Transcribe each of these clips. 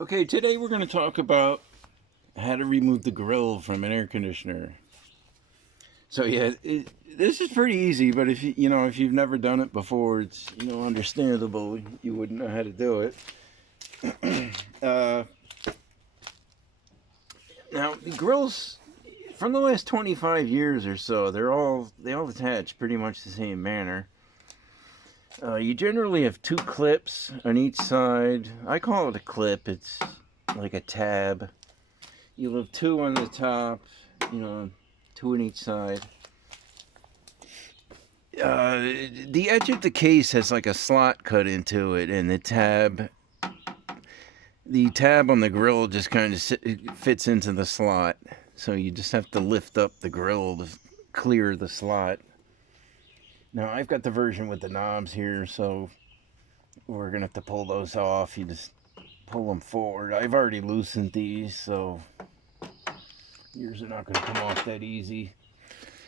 Okay, today we're going to talk about how to remove the grill from an air conditioner. So yeah, this is pretty easy, but if if you've never done it before, it's understandable you wouldn't know how to do it. uh, Now the grills from the last 25 years or so, they all attach pretty much the same manner. You generally have two clips on each side. I call it a clip. It's like a tab. You'll have two on the top, two on each side. The edge of the case has like a slot cut into it, and the tab on the grill just kind of fits into the slot. So you just have to lift up the grill to clear the slot. Now I've got the version with the knobs here, so we're gonna have to pull those off. You just pull them forward. I've already loosened these, so yours are not gonna come off that easy.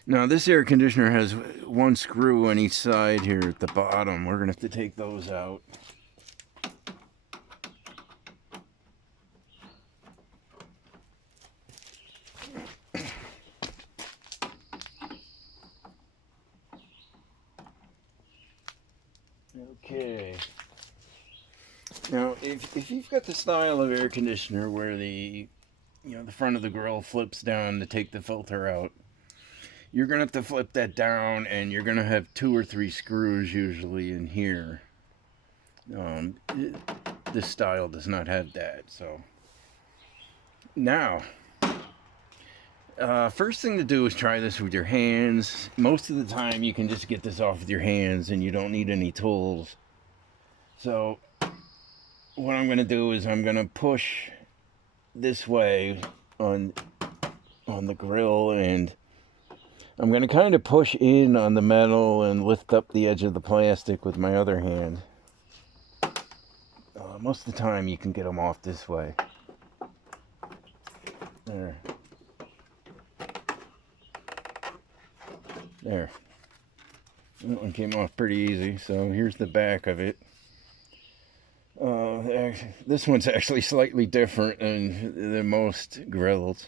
Now this air conditioner has one screw on each side here at the bottom. We're gonna have to take those out. Okay. Now, if you've got the style of air conditioner where the front of the grill flips down to take the filter out, you're gonna have to flip that down, and you're gonna have 2 or 3 screws usually in here. This style does not have that. So now, first thing to do is try this with your hands. Most of the time you can just get this off with your hands and you don't need any tools. So what I'm going to do is I'm going to push this way on the grill, and I'm going to kind of push in on the metal and lift up the edge of the plastic with my other hand. Most of the time you can get them off this way. There. There. That one came off pretty easy. So here's the back of it. This one's actually slightly different than most grills.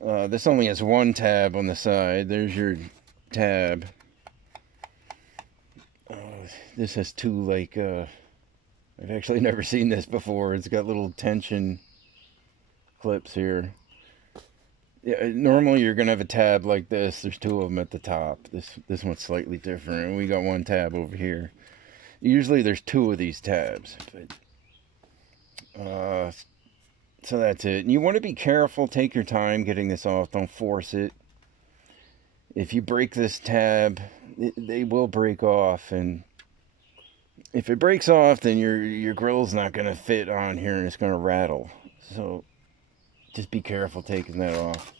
This only has one tab on the side. There's your tab. This has two, like, I've actually never seen this before. It's got little tension clips here. Yeah, normally you're gonna have a tab like this. There's 2 of them at the top. This one's slightly different, and we got one tab over here. Usually there's 2 of these tabs, but so that's it. And you want to be careful. Take your time getting this off. Don't force it. If you break this tab, they will break off, and if it breaks off, then your grill's not gonna fit on here, and it's gonna rattle. So just be careful taking that off.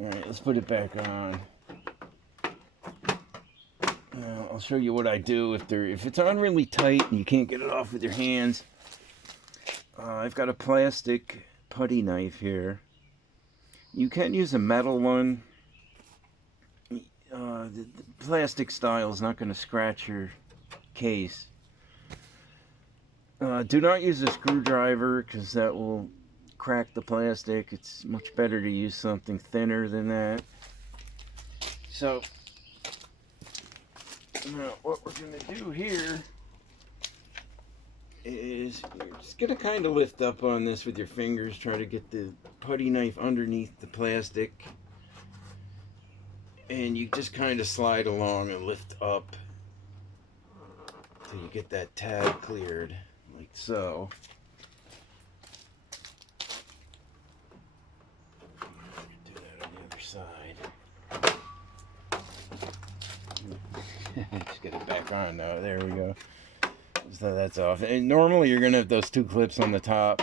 Alright, let's put it back on. Now, I'll show you what I do if it's on really tight and you can't get it off with your hands. I've got a plastic putty knife here. You can use a metal one. The plastic style is not going to scratch your case. Do not use a screwdriver, because that will crack the plastic. It's much better to use something thinner than that. So now what we're going to do here is you're just going to kind of lift up on this with your fingers. Try to get the putty knife underneath the plastic, and you just kind of slide along and lift up till you get that tab cleared, like so. Do that on the other side. Just get it back on now. There we go. So that's off. And normally you're gonna have those 2 clips on the top,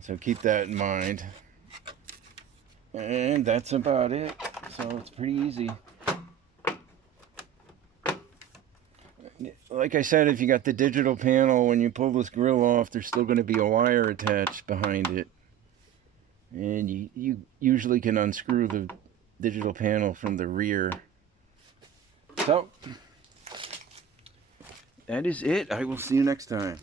so keep that in mind. And that's about it. So it's pretty easy. Like I said, if you got the digital panel, when you pull this grill off, there's still going to be a wire attached behind it, and you usually can unscrew the digital panel from the rear. So that is it. I will see you next time.